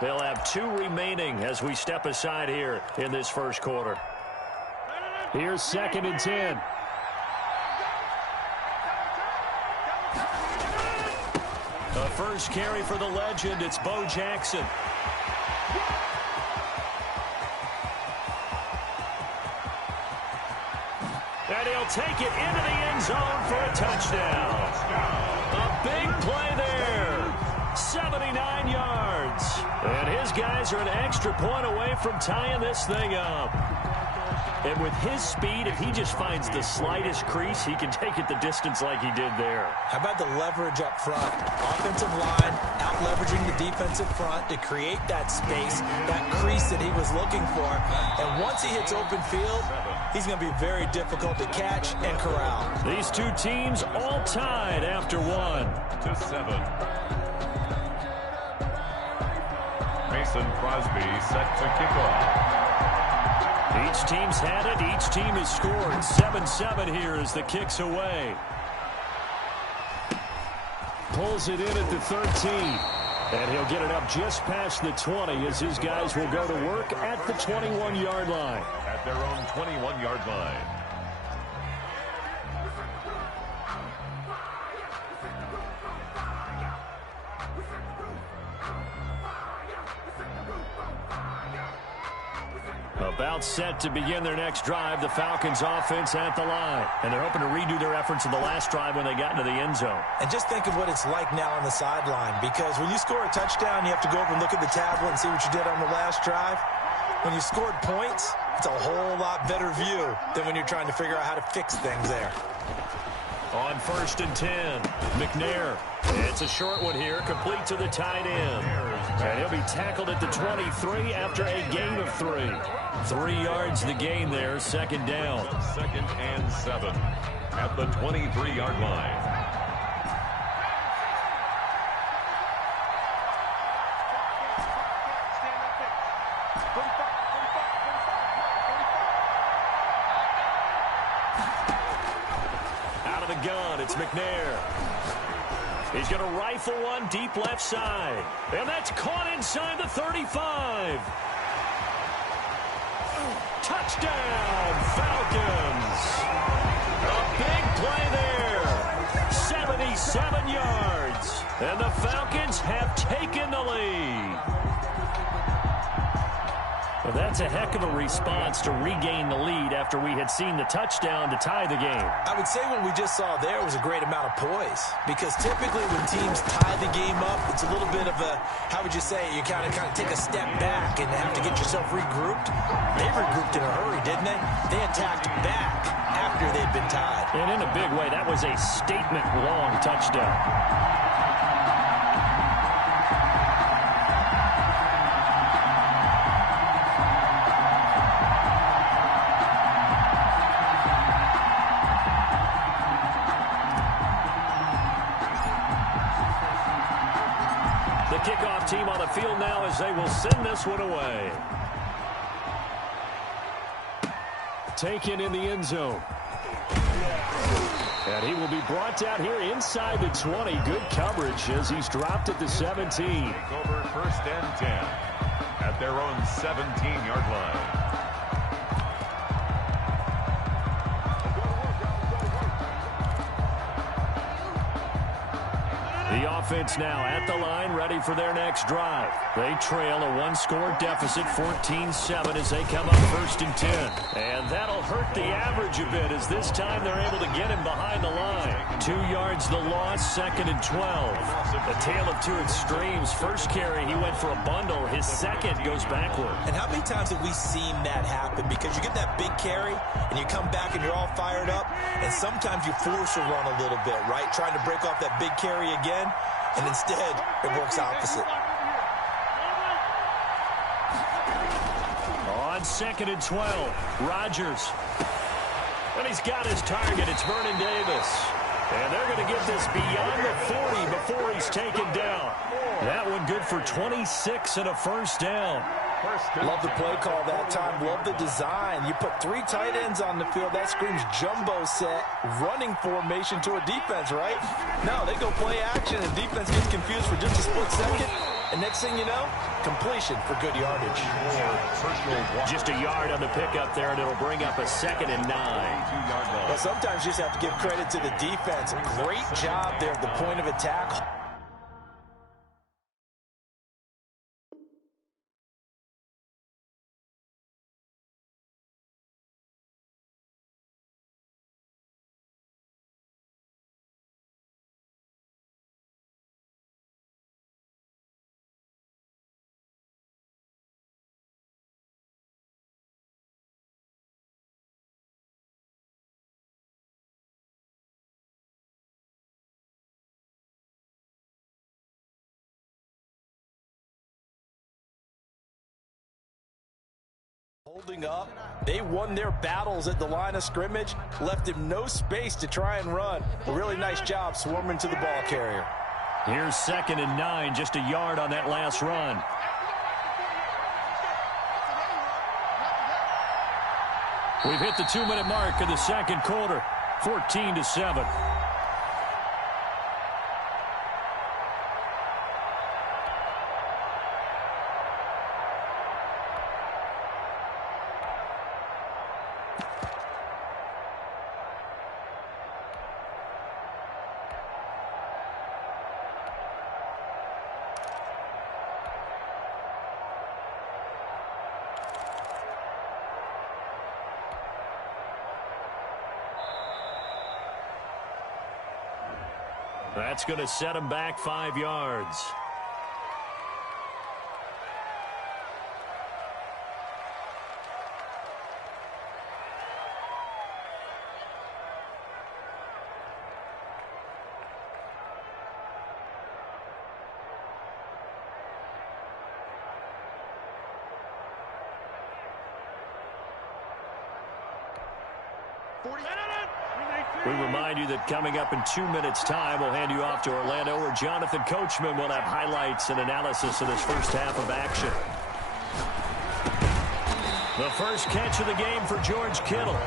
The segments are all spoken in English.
They'll have 2 remaining as we step aside here in this first quarter. Here's 2nd and 10. The first carry for the legend, it's Bo Jackson. And he'll take it into the end zone for a touchdown. A big play there. 79 yards. And his guys are an extra point away from tying this thing up. And with his speed, if he just finds the slightest crease, he can take it the distance like he did there. How about the leverage up front? Offensive line out-leveraging the defensive front to create that space, that crease that he was looking for. And once he hits open field, he's going to be very difficult to catch and corral. These two teams all tied after 1. 7. Mason Crosby set to kick off. Each team's had it. Each team has scored. 7-7 here as the kick's away. Pulls it in at the 13. And he'll get it up just past the 20 as his guys will go to work at the 21-yard line. At their own 21-yard line. About set to begin their next drive, the Falcons offense at the line. And they're hoping to redo their efforts in the last drive when they got into the end zone. And just think of what it's like now on the sideline, because when you score a touchdown, you have to go over and look at the tablet and see what you did on the last drive. When you scored points, it's a whole lot better view than when you're trying to figure out how to fix things there. On 1st and 10, McNair. It's a short one here, complete to the tight end. And he'll be tackled at the 23 after a gain of 3. 3 yards the gain there, 2nd down. 2nd and 7 at the 23-yard line. Out of the gun, it's McNair. He's going to rifle one deep left side. And that's caught inside the 35. Touchdown, Falcons. A big play there. 77 yards. And the Falcons have taken the lead. Well, that's a heck of a response to regain the lead after we had seen the touchdown to tie the game. I would say what we just saw there was a great amount of poise, because typically when teams tie the game up, it's a little bit of a, how would you say, you kind of take a step back and have to get yourself regrouped. They regrouped in a hurry, didn't they? They attacked back after they'd been tied. And in a big way, that was a statement-long touchdown. Kickoff team on the field now as they will send this one away. Taken in the end zone. And he will be brought down here inside the 20. Good coverage as he's dropped at the 17. Take over 1st and 10 at their own 17-yard line. The offense now at the line, ready for their next drive. They trail a 1-score deficit, 14-7, as they come up 1st and 10. And that'll hurt the average a bit, as this time they're able to get him behind the line. 2 yards the loss, 2nd and 12. A tale of two extremes. First carry, he went for a bundle. His second goes backward. And how many times have we seen that happen? Because you get that big carry, and you come back and you're all fired up, and sometimes you force a run a little bit, right? Trying to break off that big carry again. And instead, it works opposite. On 2nd and 12, Rodgers. And he's got his target. It's Vernon Davis. And they're going to get this beyond the 40 before he's taken down. That one good for 26 and a 1st down. Love the play call that time. Love the design. You put 3 tight ends on the field. That screams jumbo set, running formation to a defense, right? No, they go play action, and defense gets confused for just a split second. And next thing you know, completion for good yardage. Just a yard on the pickup there, and it'll bring up a 2nd and 9. Well, sometimes you just have to give credit to the defense. Great job there at the point of attack. Holding up, they won their battles at the line of scrimmage, left him no space to try and run. A really nice job swarming to the ball carrier. Here's 2nd and 9, just a yard on that last run. We've hit the 2-minute mark of the second quarter, 14-7. That's going to set him back 5 yards. We remind you that coming up in 2 minutes' time, we'll hand you off to Orlando, where Jonathan Coachman will have highlights and analysis of this first half of action. The first catch of the game for George Kittle.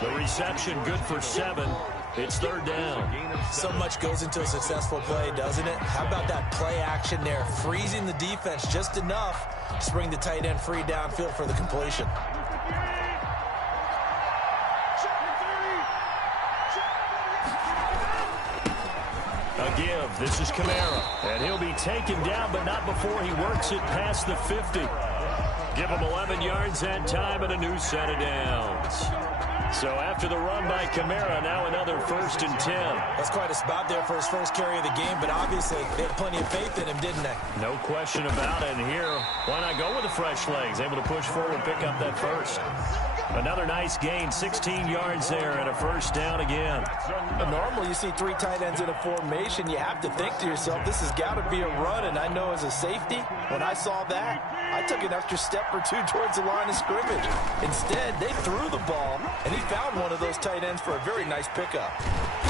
The reception good for 7. It's 3rd down. So much goes into a successful play, doesn't it? How about that play action there, freezing the defense just enough to bring the tight end free downfield for the completion. A give. This is Kamara. And he'll be taken down, but not before he works it past the 50. Give him 11 yards that time and a new set of downs. So after the run by Kamara, now another 1st and 10. That's quite a spot there for his first carry of the game, but obviously they had plenty of faith in him, didn't they? No question about it. And here, why not go with the fresh legs? Able to push forward, pick up that first. Another nice gain, 16 yards there, and a 1st down again. Normally you see 3 tight ends in a formation. You have to think to yourself, this has got to be a run. And I know as a safety, when I saw that, I took an extra step or 2 towards the line of scrimmage. Instead, they threw the ball, and he found one of those tight ends for a very nice pickup.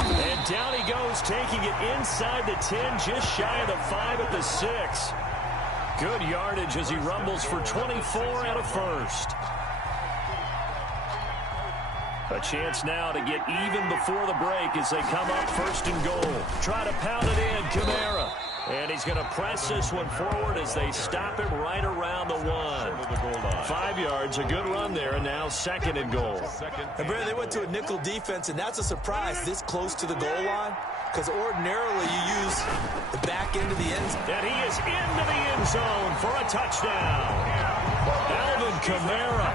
And down he goes, taking it inside the 10, just shy of the 5 at the 6. Good yardage as he rumbles for 24 and a 1st. A chance now to get even before the break as they come up 1st and goal. Try to pound it in, Kamara. And he's going to press this one forward as they stop him right around the 1. 5 yards, a good run there, and now 2nd and goal. And Brandon, they went to a nickel defense, and that's a surprise this close to the goal line, because ordinarily you use the back end of the end zone. And he is into the end zone for a touchdown. Alvin Kamara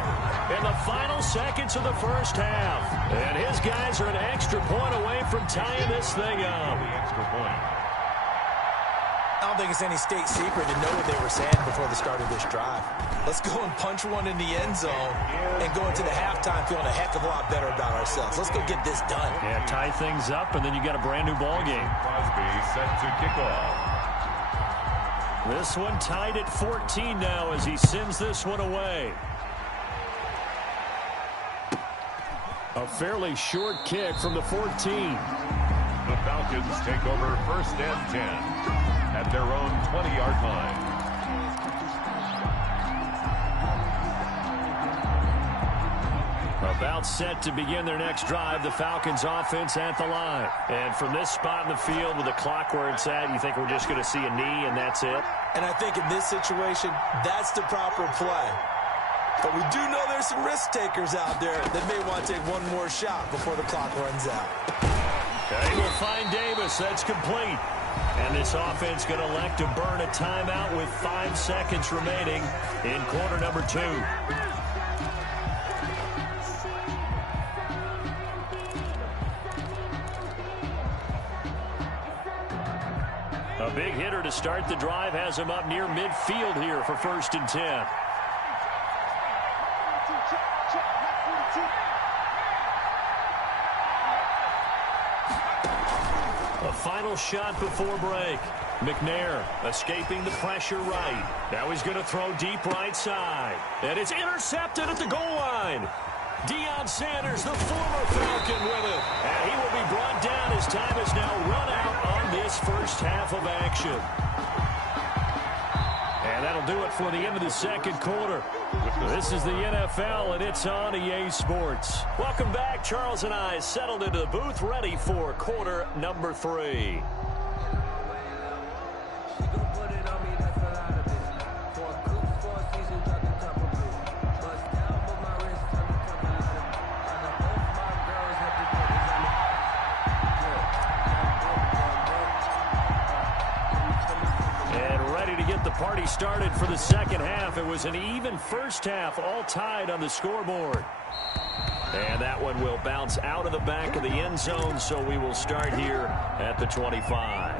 in the final seconds of the first half. And his guys are an extra point away from tying this thing up. I don't think it's any state secret to know what they were saying before the start of this drive. Let's go and punch one in the end zone and go into the halftime feeling a heck of a lot better about ourselves. Let's go get this done. Yeah, tie things up, and then you got a brand new ball game. Crosby set to kick off. This one tied at 14 now as he sends this one away. A fairly short kick from the 14. The Falcons take over 1st and 10 at their own 20-yard line. About set to begin their next drive. The Falcons offense at the line. And from this spot in the field with the clock where it's at, you think we're just going to see a knee and that's it? And I think in this situation, that's the proper play. But we do know there's some risk takers out there that may want to take one more shot before the clock runs out. Okay, we'll find Davis. That's complete. And this offense going to elect to burn a timeout with 5 seconds remaining in quarter number 2. A big hitter to start the drive has him up near midfield here for 1st and 10. A final shot before break. McNair escaping the pressure right. Now he's going to throw deep right side. And it's intercepted at the goal line. Deion Sanders, the former Falcon, with it. And he will be brought down. His time has now run out on this first half of action. And that'll do it for the end of the second quarter. This is the NFL, and it's on EA Sports. Welcome back. Charles and I settled into the booth, ready for quarter number 3. Party started for the second half. It was an even first half, all tied on the scoreboard. And that one will bounce out of the back of the end zone, so we will start here at the 25.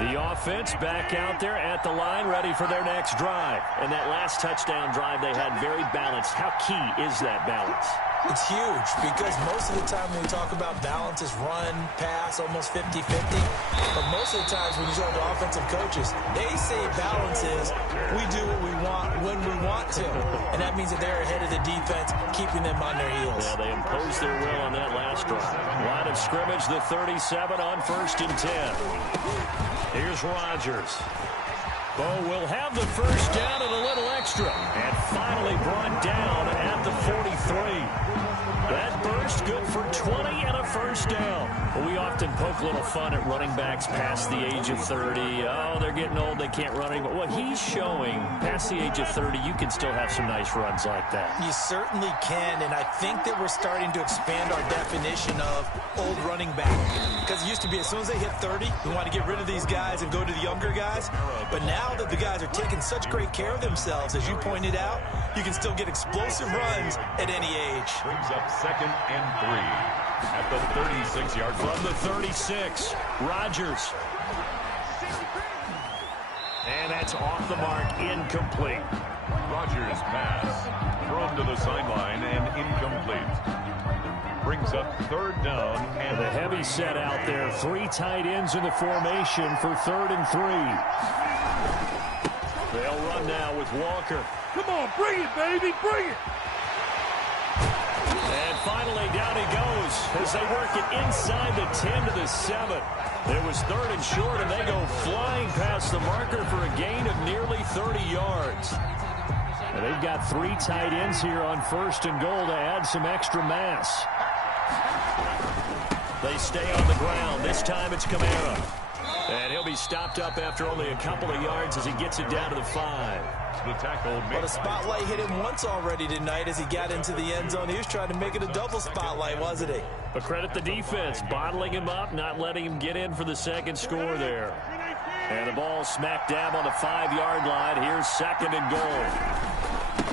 The offense back out there at the line, ready for their next drive. And that last touchdown drive they had very balanced. How key is that balance? It's huge because most of the time when we talk about balance is run, pass, almost 50-50. But most of the times when you talk to offensive coaches, they say balance is we do what we want when we want to. And that means that they're ahead of the defense, keeping them on their heels. Yeah, they imposed their will on that last drive. Line of scrimmage, the 37 on 1st and 10. Here's Rodgers. Bo will have the first down and a little extra. And finally brought down at the 43. That burst good for 20 and a first down. Well, we often poke a little fun at running backs past the age of 30. Oh, they're getting old, they can't run anymore. Well, he's showing past the age of 30, you can still have some nice runs like that. You certainly can, and I think that we're starting to expand our definition of old running back. Because it used to be as soon as they hit 30, we want to get rid of these guys and go to the younger guys. But now that the guys are taking such great care of themselves, as you pointed out, you can still get explosive runs at any age. Brings up 2nd and 3 at the 36-yard line. From the 36, Rodgers. And that's off the mark, incomplete. Rodgers' pass thrown to the sideline and incomplete. Brings up 3rd down. And the heavy set out there. 3 tight ends in the formation for 3rd and 3. They'll run now with Walker. Come on, bring it, baby, bring it. And finally, down he goes as they work it inside the 10 to the 7. It was 3rd and short, and they go flying past the marker for a gain of nearly 30 yards. And they've got 3 tight ends here on 1st and goal to add some extra mass. They stay on the ground. This time it's Kamara. And he'll be stopped up after only a couple of yards as he gets it down to the 5. The tackle. Well, the spotlight hit him once already tonight as he got into the end zone. He was trying to make it a double spotlight, wasn't he? But credit the defense, bottling him up, not letting him get in for the second score there. And the ball smack dab on the 5-yard line. Here's 2nd and goal.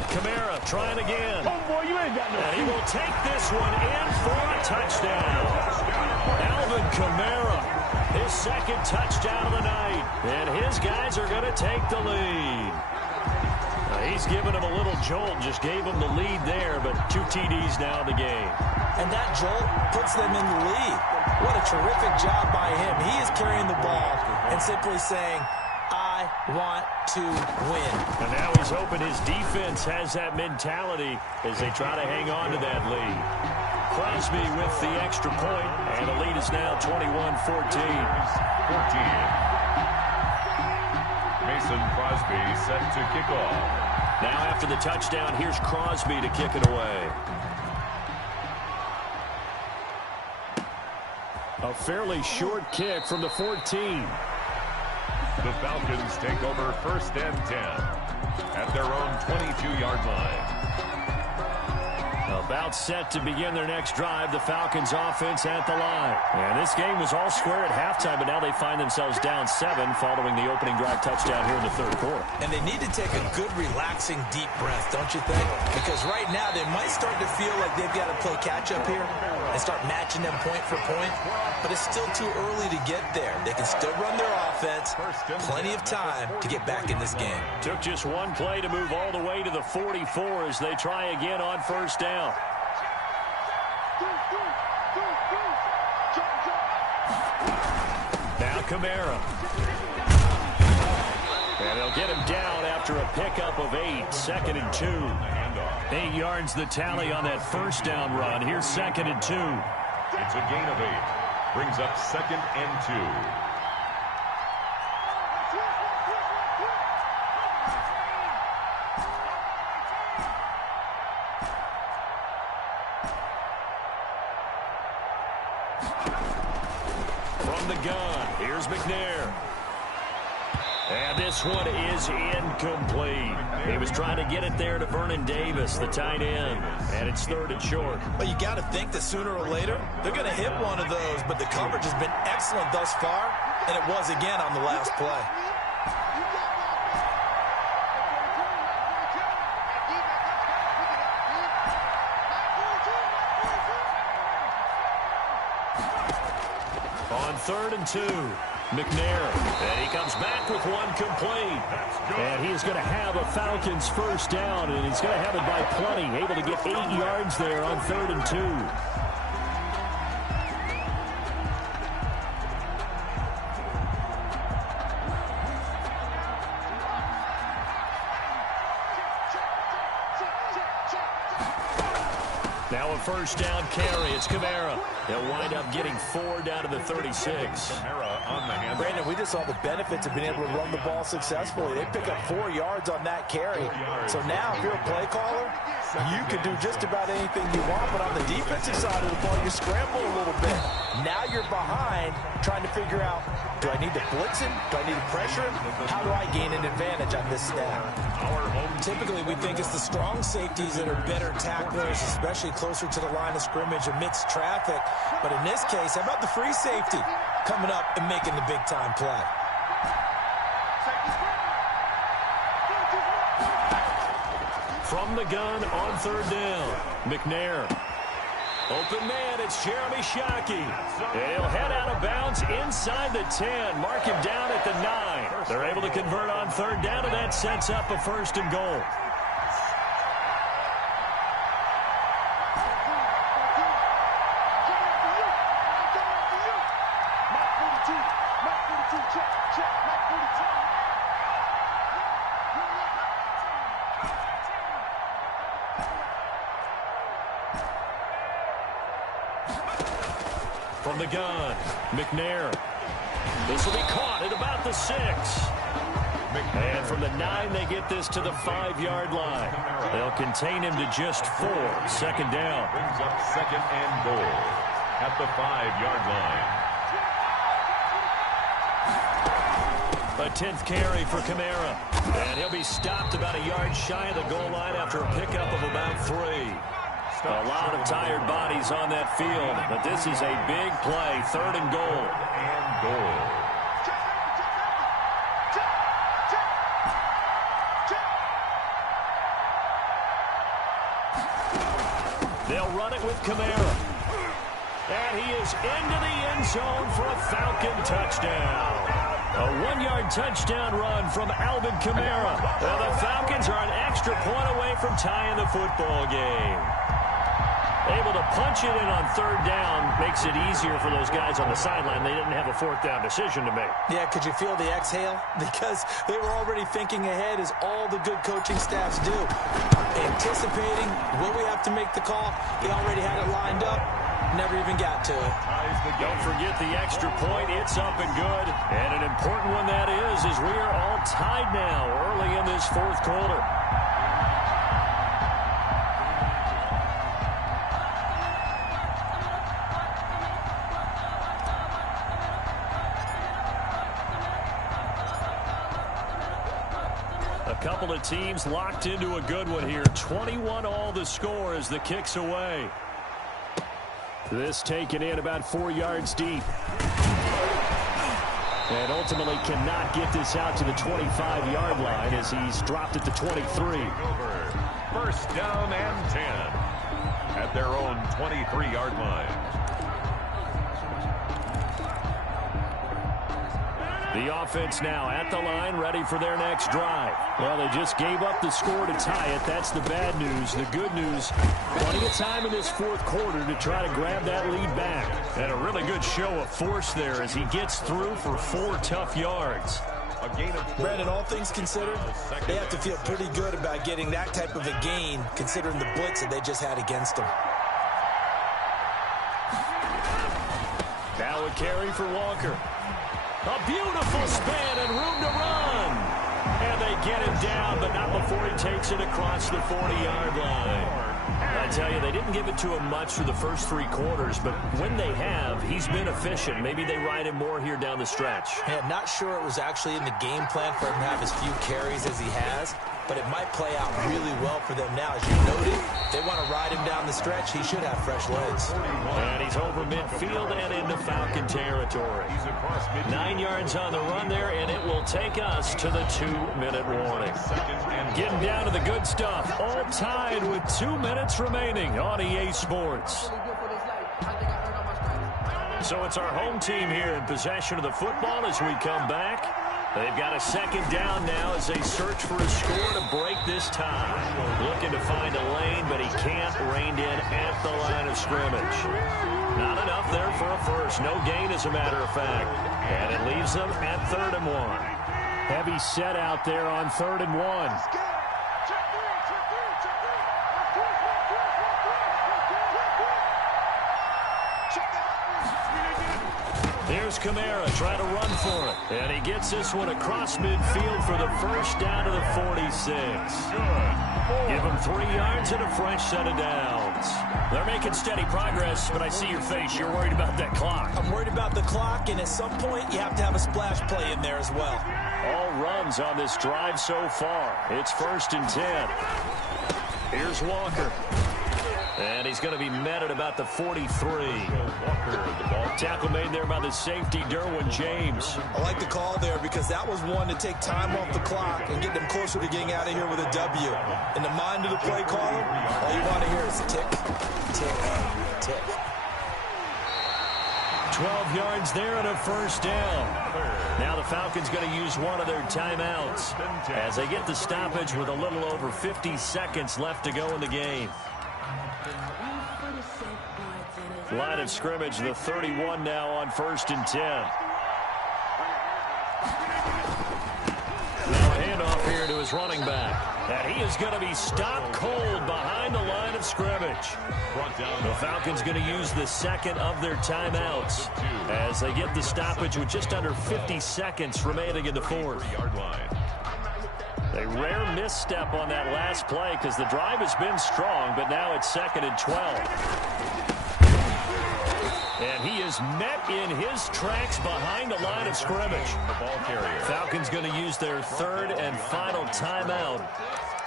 Kamara trying again. Oh, boy, you ain't got no. And he will take this one in for a touchdown. Alvin Kamara, his 2nd touchdown of the night. And his guys are going to take the lead. He's given him a little jolt, just gave him the lead there, but 2 TDs now in the game. And that jolt puts them in the lead. What a terrific job by him. He is carrying the ball and simply saying, I want to win. And now he's hoping his defense has that mentality as they try to hang on to that lead. Crosby with the extra point, and the lead is now 21-14. Mason Crosby set to kick off. Now after the touchdown, here's Crosby to kick it away. A fairly short kick from the 14. The Falcons take over 1st and 10 at their own 22-yard line. About set to begin their next drive, the Falcons offense at the line. And this game was all square at halftime, but now they find themselves down 7 following the opening drive touchdown here in the third quarter. And they need to take a good, relaxing, deep breath, don't you think? Because right now they might start to feel like they've got to play catch-up here and start matching them point for point. But it's still too early to get there. They can still run their offense. Plenty of time to get back in this game. Took just one play to move all the way to the 44 as they try again on first down. Now Kamara. And they'll get him down after a pickup of 8. 2nd and 2. 8 yards the tally on that first down run. Here's 2nd and 2. It's a gain of 8. Brings up 2nd and 2. From the gun, here's McNair. And this one is incomplete. He was trying to get it there to Vernon Davis, the tight end. And it's 3rd and short. But you got to think that sooner or later, they're going to hit one of those. But the coverage has been excellent thus far. And it was again on the last play. On 3rd and 2, McNair. And he comes back with one complete. And he is going to have a Falcons first down, and he's going to have it by plenty. Able to get 8 yards there on 3rd and 2. Now a first down carry. It's Kamara. He'll wind up getting 4 down to the 36. Kamara on the hand. Brandon, we just saw the benefits of being able to run the ball successfully. They pick up 4 yards on that carry. So now if you're a play caller, you can do just about anything you want. But on the defensive side of the ball, you scramble a little bit. Now you're behind trying to figure out, do I need to blitz him? Do I need to pressure him? How do I gain an advantage on this snap? Typically, we think it's the strong safeties that are better tacklers, especially closer to the line of scrimmage amidst traffic. But in this case, how about the free safety coming up and making the big-time play? From the gun on 3rd down, McNair. Open man, it's Jeremy Shockey. And he'll head out of bounds inside the 10. Mark him down at the 9. They're able to convert on 3rd down, and that sets up a 1st and goal. From the gun, McNair. This will be caught at about the 6. And from the 9, they get this to the 5-yard line. They'll contain him to just 4. 2nd down. Brings up 2nd and goal at the 5-yard line. A 10th carry for Kamara. And he'll be stopped about a yard shy of the goal line after a pickup of about 3. A lot of tired bodies on that field, but this is a big play. 3rd and goal. They'll run it with Kamara. And he is into the end zone for a Falcon touchdown. A 1-yard touchdown run from Alvin Kamara. Well, the Falcons are an extra point away from tying the football game. Able to punch it in on 3rd down makes it easier for those guys on the sideline. They didn't have a 4th down decision to make. Yeah, could you feel the exhale? Because they were already thinking ahead, as all the good coaching staffs do. Anticipating, will we have to make the call? They already had it lined up. Never even got to it. Ties the Don't forget the extra point. It's up and good. And an important one that is, as we are all tied now early in this fourth quarter. A couple of teams locked into a good one here. 21 all the score as the kick's away. This taken in about 4 yards deep. And ultimately cannot get this out to the 25-yard line as he's dropped at the 23. First down and 10 at their own 23-yard line. The offense now at the line, ready for their next drive. Well, they just gave up the score to tie it. That's the bad news. The good news, plenty of time in this fourth quarter to try to grab that lead back. And a really good show of force there as he gets through for 4 tough yards. Brandon, all things considered, they have to feel pretty good about getting that type of a gain considering the blitz that they just had against them. Now a carry for Walker. A beautiful span and room to run. And they get him down, but not before he takes it across the 40-yard line. I tell you, they didn't give it to him much for the first 3 quarters, but when they have, he's been efficient. Maybe they ride him more here down the stretch. Hey, I'm not sure it was actually in the game plan for him to have as few carries as he has, but it might play out really well for them now. As you noted, if they want to ride him down the stretch, he should have fresh legs. And he's over midfield and into Falcon territory. 9 yards on the run there, and it will take us to the 2-minute warning. Getting down to the good stuff, all tied with 2 minutes remaining on EA Sports. So it's our home team here in possession of the football as we come back. They've got a second down now as they search for a score to break this tie. Looking to find a lane, but he can't. Reined in at the line of scrimmage. Not enough there for a first. No gain, as a matter of fact. And it leaves them at 3rd and 1. Heavy set out there on 3rd and 1. Here's Kamara trying to run for it. And he gets this one across midfield for the first down to the 46. Give him 3 yards and a fresh set of downs. They're making steady progress, but I see your face. You're worried about that clock. I'm worried about the clock, and at some point you have to have a splash play in there as well. All runs on this drive so far. It's 1st and 10. Here's Walker. And he's going to be met at about the 43. Tackle made there by the safety, Derwin James. I like the call there because that was one to take time off the clock and get them closer to getting out of here with a W. In the mind of the play caller, all you want to hear is tick, tick, tick. 12 yards there and a first down. Now the Falcons going to use one of their timeouts as they get the stoppage with a little over 50 seconds left to go in the game. Line of scrimmage, the 31 now on 1st and 10. Now a handoff here to his running back. And he is going to be stopped cold behind the line of scrimmage. The Falcons going to use the second of their timeouts as they get the stoppage with just under 50 seconds remaining in the 4th. A rare misstep on that last play because the drive has been strong, but now it's 2nd and 12. And he is met in his tracks behind the line of scrimmage. Falcons going to use their 3rd and final timeout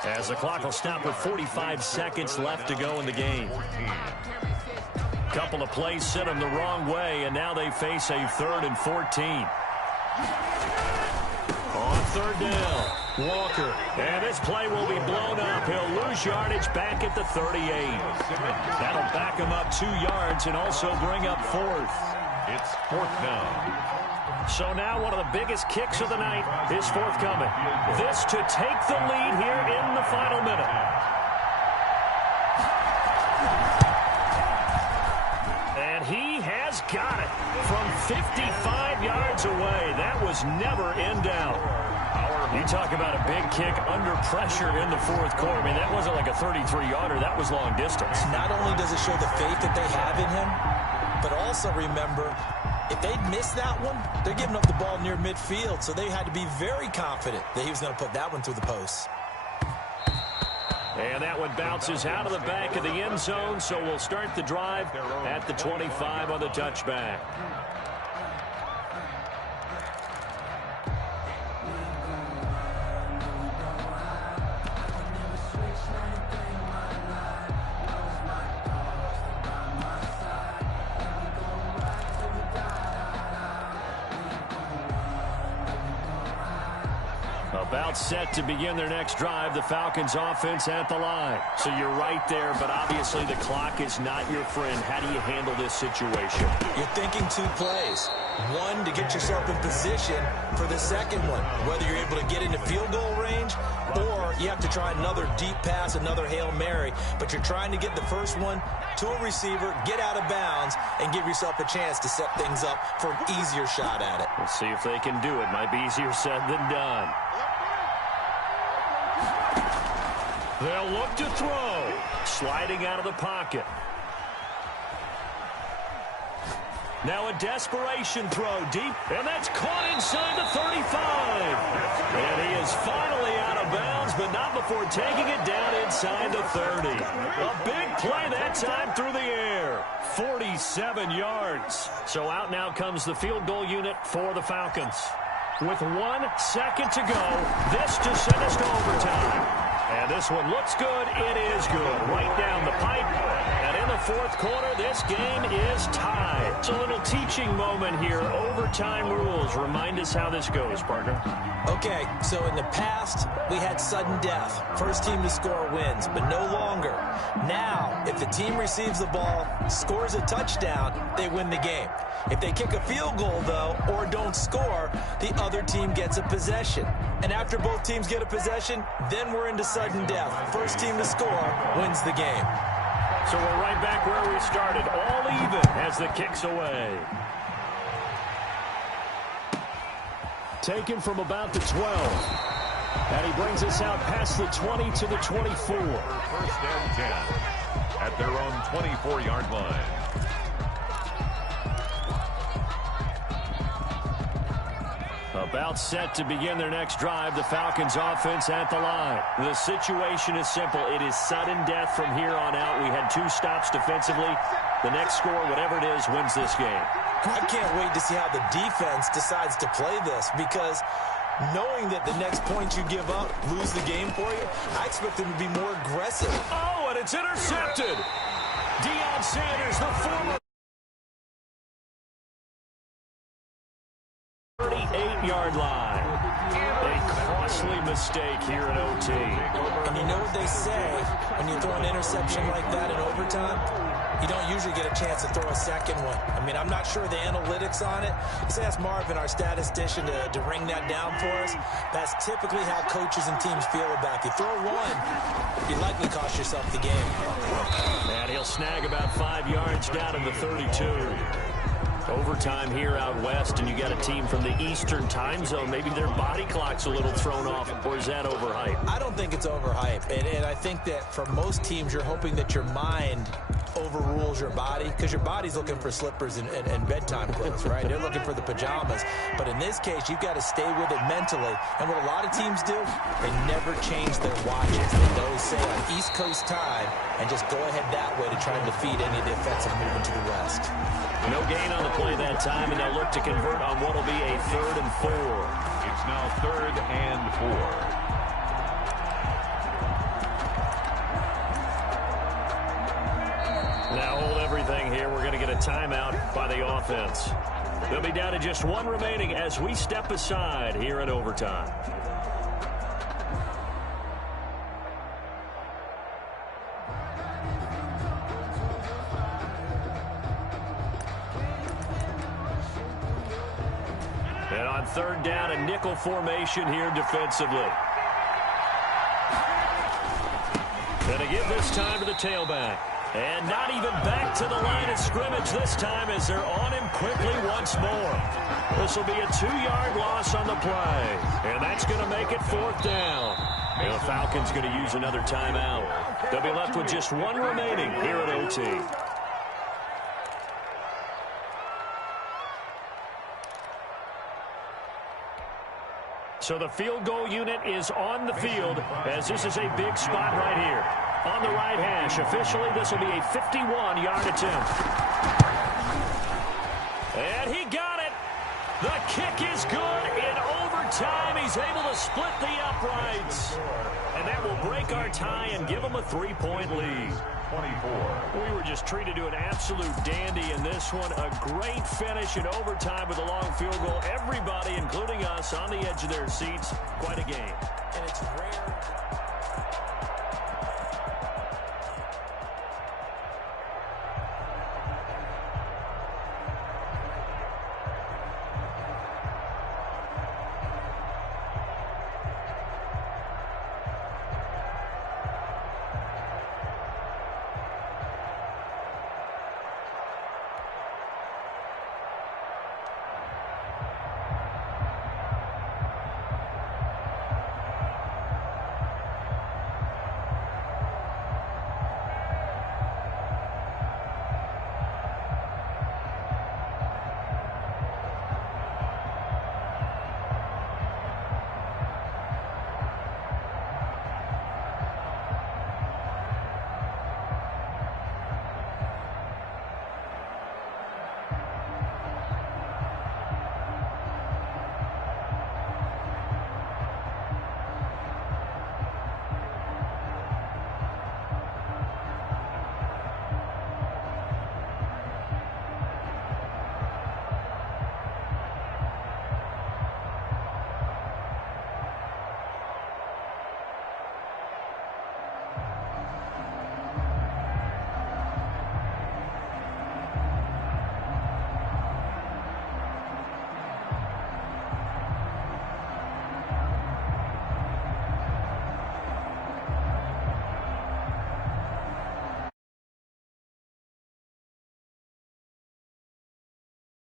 as the clock will stop with 45 seconds left to go in the game. Couple of plays sent them the wrong way, and now they face a 3rd and 14. On 3rd down, Walker. And this play will be blown up. He'll lose yardage back at the 38. That'll back him up 2 yards and also bring up 4th. It's 4th down. So now one of the biggest kicks of the night is forthcoming. This to take the lead here in the final minute. And he has got it from 55 yards away. That was never in doubt. You talk about a big kick under pressure in the 4th quarter. I mean, that wasn't like a 33-yarder. That was long distance. Not only does it show the faith that they have in him, But also remember, if they'd missed that one, they're giving up the ball near midfield, so they had to be very confident that he was going to put that one through the post. And that one bounces out of the back of the end zone, so we'll start the drive at the 25 on the touchback. About set to begin their next drive, the Falcons offense at the line. So you're right there, but obviously the clock is not your friend. How do you handle this situation? You're thinking two plays. One, to get yourself in position for the second one, whether you're able to get into field goal range or you have to try another deep pass, another Hail Mary. But you're trying to get the first one to a receiver, get out of bounds, and give yourself a chance to set things up for an easier shot at it. We'll see if they can do it. Might be easier said than done. They'll look to throw. Sliding out of the pocket. Now a desperation throw deep, and that's caught inside the 35. And he is finally out of bounds, but not before taking it down inside the 30. A big play that time through the air. 47 yards. So out now comes the field goal unit for the Falcons. With 1 second to go, this to send us to overtime. And this one looks good. It is good. Right down the pipe. And in the fourth quarter, this game is tied. It's a little teaching moment here. Overtime rules. Remind us how this goes, partner. Okay, so in the past, we had sudden death. First team to score wins, but no longer. Now, if the team receives the ball, scores a touchdown, they win the game. If they kick a field goal, though, or don't score, the other team gets a possession. And after both teams get a possession, then we're into sudden death. First team to score wins the game. So we're right back where we started, all even as the kick's away. Taken from about the 12. And he brings us out past the 20 to the 24. First and 10 at their own 24-yard line. About set to begin their next drive, the Falcons offense at the line. The situation is simple. It is sudden death from here on out. We had 2 stops defensively. The next score, whatever it is, wins this game. I can't wait to see how the defense decides to play this, because knowing that the next point you give up lose the game for you, I expect them to be more aggressive. Oh, and it's intercepted. Deion Sanders, the former 38-yard line. A costly mistake here in OT. And you know what they say, when you throw an interception like that in overtime, you don't usually get a chance to throw a second one. I mean, I'm not sure the analytics on it. Let's ask Marvin, our statistician, to ring that down for us. That's typically how coaches and teams feel about it. If you throw one, you likely cost yourself the game. And he'll snag about 5 yards down in the 32. Overtime here out west, and you got a team from the Eastern time zone. Maybe their body clock's a little thrown off, or is that overhyped? I don't think it's overhyped, and I think that for most teams, you're hoping that your mind overrules your body, because your body's looking for slippers and bedtime clothes, right? They're looking for the pajamas. But in this case, you've got to stay with it mentally. And what a lot of teams do, they never change their watches. They always say on East Coast time and just go ahead that way to try and defeat any of the offensive movement to the west. No gain on the play that time, and they'll look to convert on what will be a 3rd and 4. It's now 3rd and 4. Now hold everything here. We're going to get a timeout by the offense. They'll be down to just 1 remaining as we step aside here in overtime. And on 3rd down, a nickel formation here defensively. And again this time to the tailback. And not even back to the line of scrimmage this time as they're on him quickly once more. This will be a 2-yard loss on the play. And that's going to make it 4th down. And the Falcons going to use another timeout. They'll be left with just 1 remaining here at OT. So the field goal unit is on the field as this is a big spot right here. On the right hash, officially this will be a 51-yard attempt. And he got it. The kick is good in overtime. He's able to split the uprights. And that will break our tie and give him a 3-point lead. 24. We were just treated to an absolute dandy in this one. A great finish in overtime with a long field goal. Everybody, including us, on the edge of their seats. Quite a game. And it's rare.